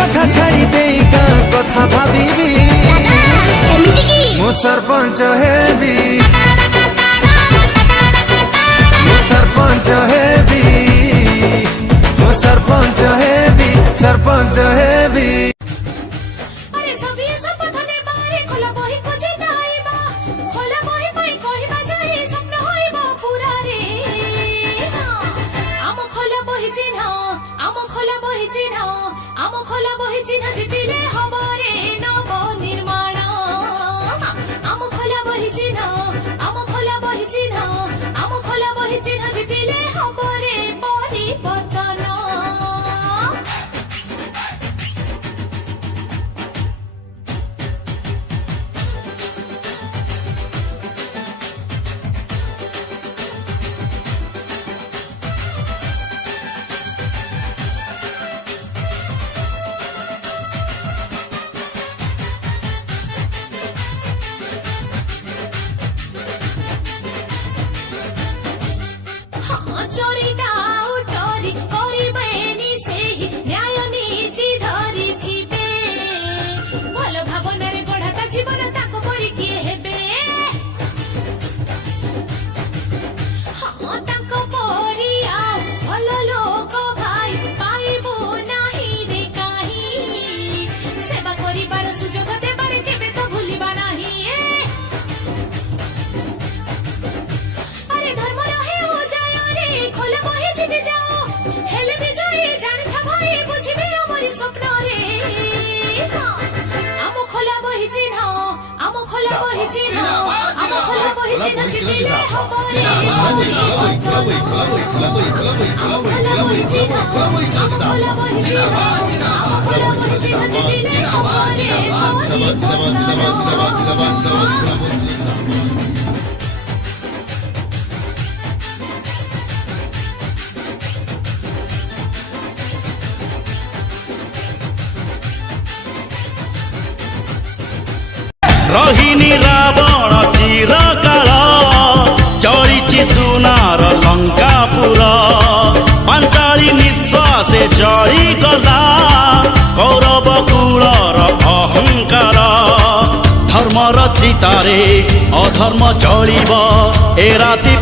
कथा छाड़ी दे कथा भाविबी मो सरपंच हेबी मो सरपंच हेबी मो सरपंच हेबी सरपंच हेबी अरे सभी शपथ ने बारे खोला बही को जिताइबा खोला बही पाई कहिबा जाई स्वप्न होइबा पूरा रे आम खोला बही चिन्ह आम खोला बही चिन्ह आम खोला बही चिन्ह जितिले हबो रे नव निर्माण आम खोला बही चिन्ह आम खोला बही चिन्ह आम खोला बही चिन्ह जितिले हबो रे परिवर्तन चोरीटा उटोरी करिबेनी सेही न्याय नीति धरी थिबे भल भावनारे गढ़ाता जीवन ताको परि किए हेबे हाँ ताको परि आउ भल लोक भाई पाइबो नाही रे काहि सेवा करिबार सुजोग देबारे केबे तो भूलिबा नाही अरे धर्म रहे ओ जाय रे खोल बही जिते जाओ हेले भी जोई जान था भाई बुझिबे हमरी स्वप्न रे आम खोला बही चिन्ह आम खोला बही चिन्ह आम खोला बही चिन्ह जितिले हबो रे आम खोला बही चिन्ह आम खोला बही चिन्ह आम खोला बही चिन्ह जितिले हबो रे रहिनी रावण चिरकाल चलिछि सुनार लंकापुर पांचाली निश्वासे जळी गला कौरव कुलर अहंकार धर्मर चितारे अधर्म जळिब ए राति